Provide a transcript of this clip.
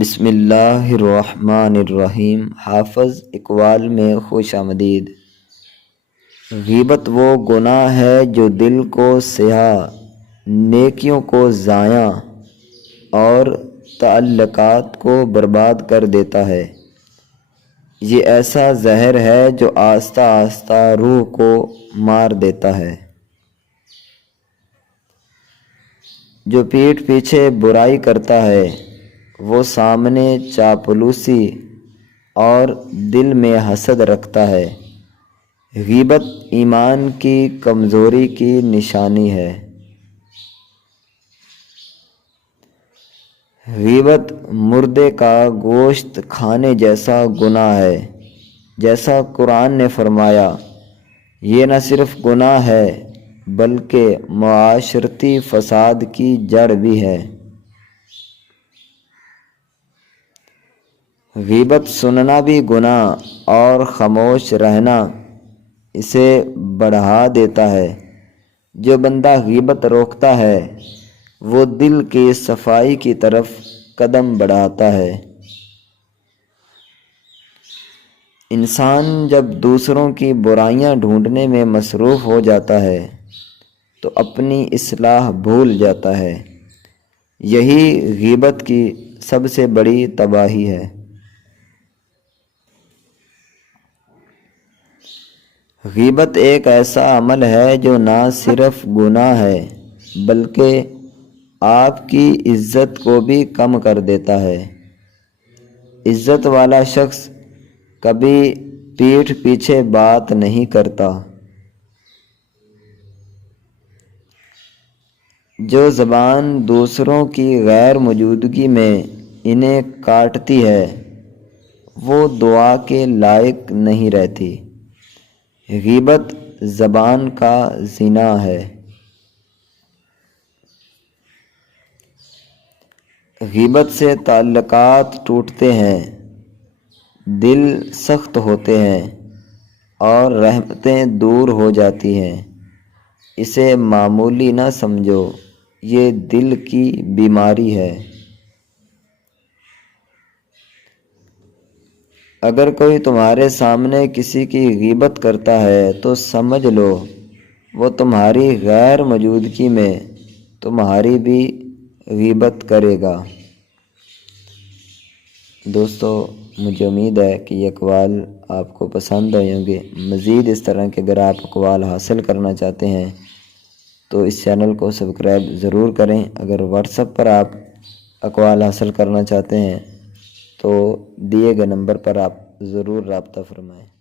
بسم اللہ الرحمن الرحیم۔ حافظ اقبال میں خوش آمدید۔ غیبت وہ گناہ ہے جو دل کو سیاہ، نیکیوں کو ضائع اور تعلقات کو برباد کر دیتا ہے۔ یہ ایسا زہر ہے جو آہستہ آہستہ روح کو مار دیتا ہے۔ جو پیٹھ پیچھے برائی کرتا ہے وہ سامنے چاپلوسی اور دل میں حسد رکھتا ہے۔ غیبت ایمان کی کمزوری کی نشانی ہے۔ غیبت مردے کا گوشت کھانے جیسا گناہ ہے۔ جیسا قرآن نے فرمایا، یہ نہ صرف گناہ ہے بلکہ معاشرتی فساد کی جڑ بھی ہے۔ غیبت سننا بھی گناہ اور خاموش رہنا اسے بڑھا دیتا ہے۔ جو بندہ غیبت روکتا ہے وہ دل کی صفائی کی طرف قدم بڑھاتا ہے۔ انسان جب دوسروں کی برائیاں ڈھونڈنے میں مصروف ہو جاتا ہے تو اپنی اصلاح بھول جاتا ہے۔ یہی غیبت کی سب سے بڑی تباہی ہے۔ غیبت ایک ایسا عمل ہے جو نہ صرف گناہ ہے بلکہ آپ کی عزت کو بھی کم کر دیتا ہے۔ عزت والا شخص کبھی پیٹھ پیچھے بات نہیں کرتا۔ جو زبان دوسروں کی غیر موجودگی میں انہیں کاٹتی ہے وہ دعا کے لائق نہیں رہتی۔ غیبت زبان کا زنا ہے۔ غیبت سے تعلقات ٹوٹتے ہیں، دل سخت ہوتے ہیں اور رحمتیں دور ہو جاتی ہیں۔ اسے معمولی نہ سمجھو، یہ دل کی بیماری ہے۔ اگر کوئی تمہارے سامنے کسی کی غیبت کرتا ہے تو سمجھ لو وہ تمہاری غیر موجودگی میں تمہاری بھی غیبت کرے گا۔ دوستو، مجھے امید ہے کہ یہ اقوال آپ کو پسند آئے ہوں گے۔ مزید اس طرح کے اگر آپ اقوال حاصل کرنا چاہتے ہیں تو اس چینل کو سبسکرائب ضرور کریں۔ اگر واٹس ایپ پر آپ اقوال حاصل کرنا چاہتے ہیں تو دیے گئے نمبر پر آپ ضرور رابطہ فرمائیں۔